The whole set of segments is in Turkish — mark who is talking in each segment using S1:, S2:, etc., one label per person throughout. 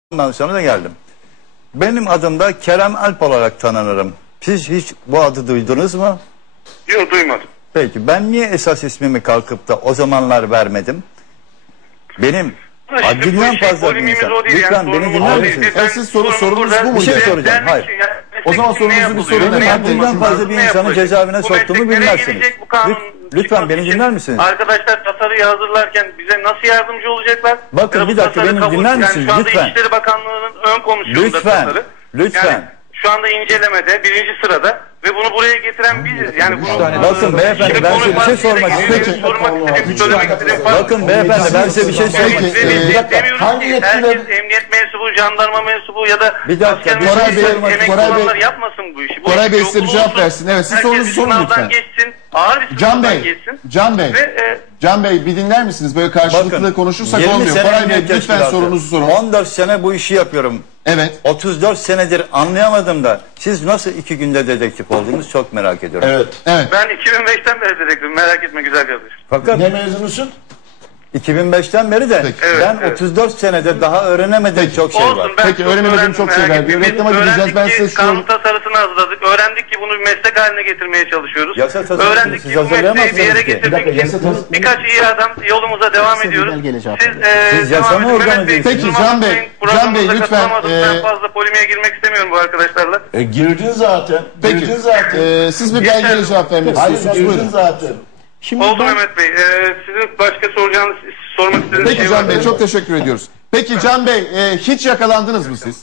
S1: Ondan sonra da geldim. Benim adım da Kerem Alp olarak tanınırım. Siz hiç bu adı duydunuz mu?
S2: Yok, duymadım.
S1: Peki ben niye esas ismimi kalkıp da o zamanlar vermedim? Benim haddinden fazla bir insan. Lütfen beni dinler misiniz?
S3: Siz sorunuz bu mu?
S1: Bir şey soracağım. Hayır.
S3: O zaman sorunuzu bir sorun.
S1: Haddinden fazla bir insanı cezaevine soktuğumu bilmezsiniz. Lütfen beni dinler misiniz?
S2: Arkadaşlar tasarıyı hazırlarken bize nasıl yardımcı olacaklar?
S1: Bakın bir dakika beni dinler misiniz?
S2: Yani şu anda
S1: Lütfen.
S2: İçişleri Bakanlığı'nın ön komisyonunda tasarı.
S1: Lütfen.
S2: Yani şu anda incelemede birinci sırada ve bunu buraya getiren biziz. Yani bunu,
S1: bakın beyefendi ben size bir şey sormak istiyorum. Bakın beyefendi ben size bir şey sormak istiyorum.
S3: Hangi
S2: herkes emniyet mensubu, jandarma mensubu ya da
S1: bir dakika,
S2: emekli olanlar yapmasın bu işi.
S3: Koray Bey size bir cevap versin. Evet, siz sorunuzu sorun lütfen.
S2: Geçsin, ağır bir sınavdan geçsin.
S3: Can Bey bir dinler misiniz? Böyle karşılıklı konuşursak olmuyor. Koray Bey lütfen sorunuzu sorun.
S1: 14 sene bu işi yapıyorum.
S3: Evet.
S1: 34 senedir anlayamadım da siz nasıl 2 günde dedektif oldunuz çok merak ediyorum.
S3: Evet.
S2: Ben 2005'ten beri dedektifim, merak etme güzel kardeşim.
S1: Fakat
S3: ne mezunusun?
S1: 2005'ten beri de ben 34 senedir daha öğrenemedim çok şey var.
S3: Peki öğrenemediğim çok şeyler diyor. Reklama gideceğiz. Ben size
S2: kanun tasarısını hazırladık. Öğrendik ki bunu bir meslek haline getirmeye çalışıyoruz. Öğrendik ki bu mesleği bir yere getirmek için birkaç iyi adam yolumuza devam ediyoruz.
S1: Siz yasama organı.
S3: Peki Can Bey lütfen.
S2: Ben fazla polemiğe girmek istemiyorum bu arkadaşlarla.
S4: Girdin zaten.
S3: Peki siz bir belgeyle cevap vermek istiyorsunuz.
S4: Hayır girdin zaten.
S2: Şimdi oldu Mehmet Bey. Sizin başka sormak istediğiniz
S3: Peki
S2: şey var.
S3: Can Bey çok teşekkür ediyoruz. Peki Can Bey hiç yakalandınız mı siz?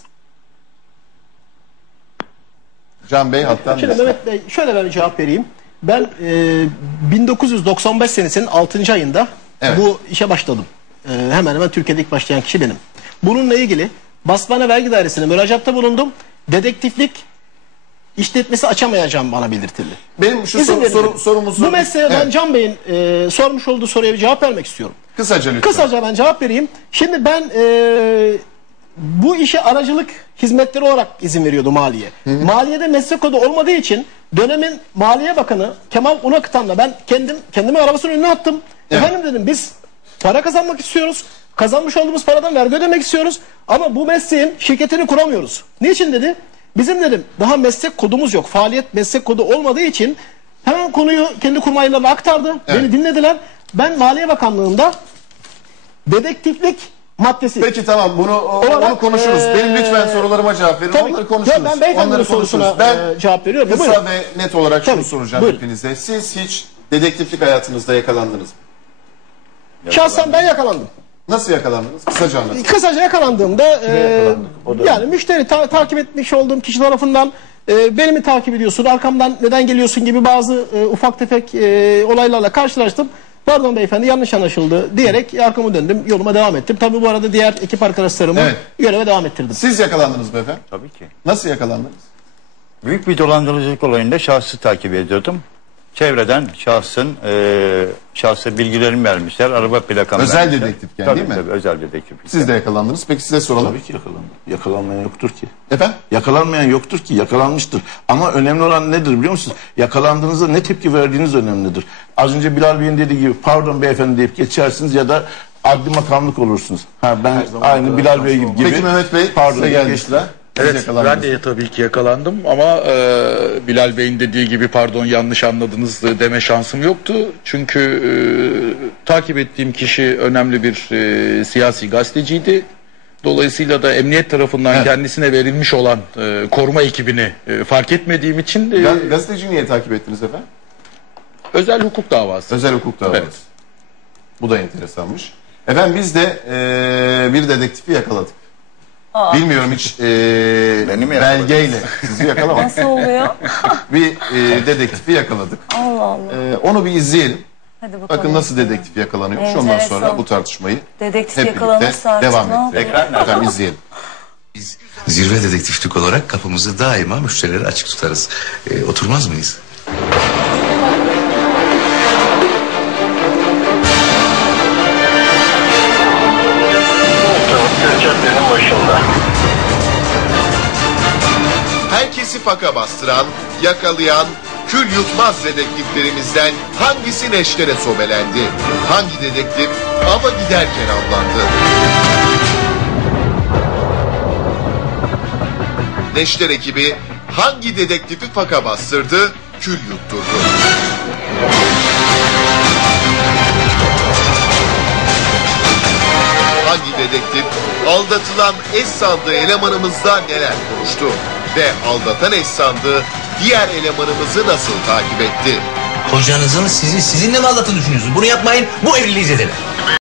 S3: Can Bey hattan.
S5: Şimdi Mehmet Bey şöyle ben cevap vereyim. Ben 1995 senesinin 6. ayında bu işe başladım. Hemen hemen Türkiye'de ilk başlayan kişi benim. Bununla ilgili Basmane Vergi Dairesi'ne müracaatta bulundum. Dedektiflik işletmesi açamayacağım bana belirtildi.
S3: Benim şu sorumuzu...
S5: Bu mesleğe ben Can Bey'in sormuş olduğu soruya bir cevap vermek istiyorum.
S3: Kısaca lütfen.
S5: Kısaca ben cevap vereyim. Şimdi ben bu işe aracılık hizmetleri olarak izin veriyordu maliye. Maliyede meslek kodu olmadığı için dönemin Maliye Bakanı Kemal Unakıtan'la ben kendimi arabasının önüne attım. Efendim dedim biz para kazanmak istiyoruz. Kazanmış olduğumuz paradan vergi ödemek istiyoruz. Ama bu mesleğin şirketini kuramıyoruz. Niçin dedi? Bizim dedim daha meslek kodumuz yok. Faaliyet meslek kodu olmadığı için hemen konuyu kendi kurmaylarına aktardı. Beni dinlediler. Ben Maliye Bakanlığı'nda dedektiflik maddesi.
S3: Peki tamam onu konuşuruz. Benim lütfen sorularıma cevap verin. Onları konuşuruz.
S5: Ben beyefendinin sorusuna cevap veriyorum.
S3: Kısa ve net olarak şunu soracağım hepinize. Siz hiç dedektiflik hayatınızda yakalandınız mı?
S5: Şahsen ben yakalandım.
S3: Nasıl yakalandınız? Kısaca anlatın.
S5: Kısaca yakalandığımda yani müşteri takip etmiş olduğum kişi tarafından beni mi takip ediyorsun, arkamdan neden geliyorsun gibi bazı ufak tefek olaylarla karşılaştım. Pardon beyefendi yanlış anlaşıldı diyerek arkamı döndüm, yoluma devam ettim. Tabii bu arada diğer ekip arkadaşlarımı göreve devam ettirdim.
S3: Siz yakalandınız mı efendim?
S1: Tabii ki.
S3: Nasıl yakalandınız?
S1: Büyük bir dolandırıcılık olayında şahsı takip ediyordum. Çevreden şahsa bilgilerimi vermişler. Araba plakamı
S3: özel
S1: vermişler.
S3: Dedektifken
S1: tabii,
S3: değil mi?
S1: Tabii özel dedektif.
S3: Siz de yakalandınız. Peki size soralım.
S4: Tabii ki yakalandı. Yakalanmayan yoktur ki.
S3: Efendim?
S4: Yakalanmayan yoktur ki. Yakalanmıştır. Ama önemli olan nedir biliyor musunuz? Yakalandığınızda ne tepki verdiğiniz önemlidir. Az önce Bilal Bey'in dediği gibi pardon beyefendi deyip geçersiniz ya da adli makamlık olursunuz. Ben aynı Bilal Bey gibi.
S3: Peki Mehmet Bey size geldi sıra.
S6: Evet ben de tabii ki yakalandım ama Bilal Bey'in dediği gibi pardon yanlış anladınız deme şansım yoktu. Çünkü takip ettiğim kişi önemli bir siyasi gazeteciydi. Dolayısıyla da emniyet tarafından kendisine verilmiş olan koruma ekibini fark etmediğim için...
S3: Gazeteci niye takip ettiniz efendim?
S6: Özel hukuk davası.
S3: Özel hukuk davası. Evet. Bu da enteresanmış. Efendim biz de bir dedektifi yakaladık. Bilmiyorum hiç belgeyle sizi yakalamadık.
S7: Nasıl oluyor?
S3: Bir dedektifi yakaladık.
S7: Allah Allah.
S3: Onu bir izleyelim.
S7: Hadi bakalım.
S3: Bakın nasıl dedektif yakalanıyormuş. Ondan sonra bu tartışmayı
S7: dedektif
S3: hep birlikte devam edelim. Efendim izleyelim.
S8: Biz zirve dedektiflik olarak kapımızı daima müşterilere açık tutarız. Oturmaz mıyız?
S9: Herkesi faka bastıran, yakalayan, kül yutmaz dedektiflerimizden hangisi neştere sobelendi? Hangi dedektif ava giderken avlandı? Neşter ekibi hangi dedektifi faka bastırdı, kül yutturdu? Hangi dedektif aldatılan eş sandığı elemanımızla neler konuştu? Ve aldatan eş sandığı diğer elemanımızı nasıl takip etti?
S7: Kocanızın sizinle mi aldattığını düşünüyorsunuz? Bunu yapmayın, bu evliliği zedeler.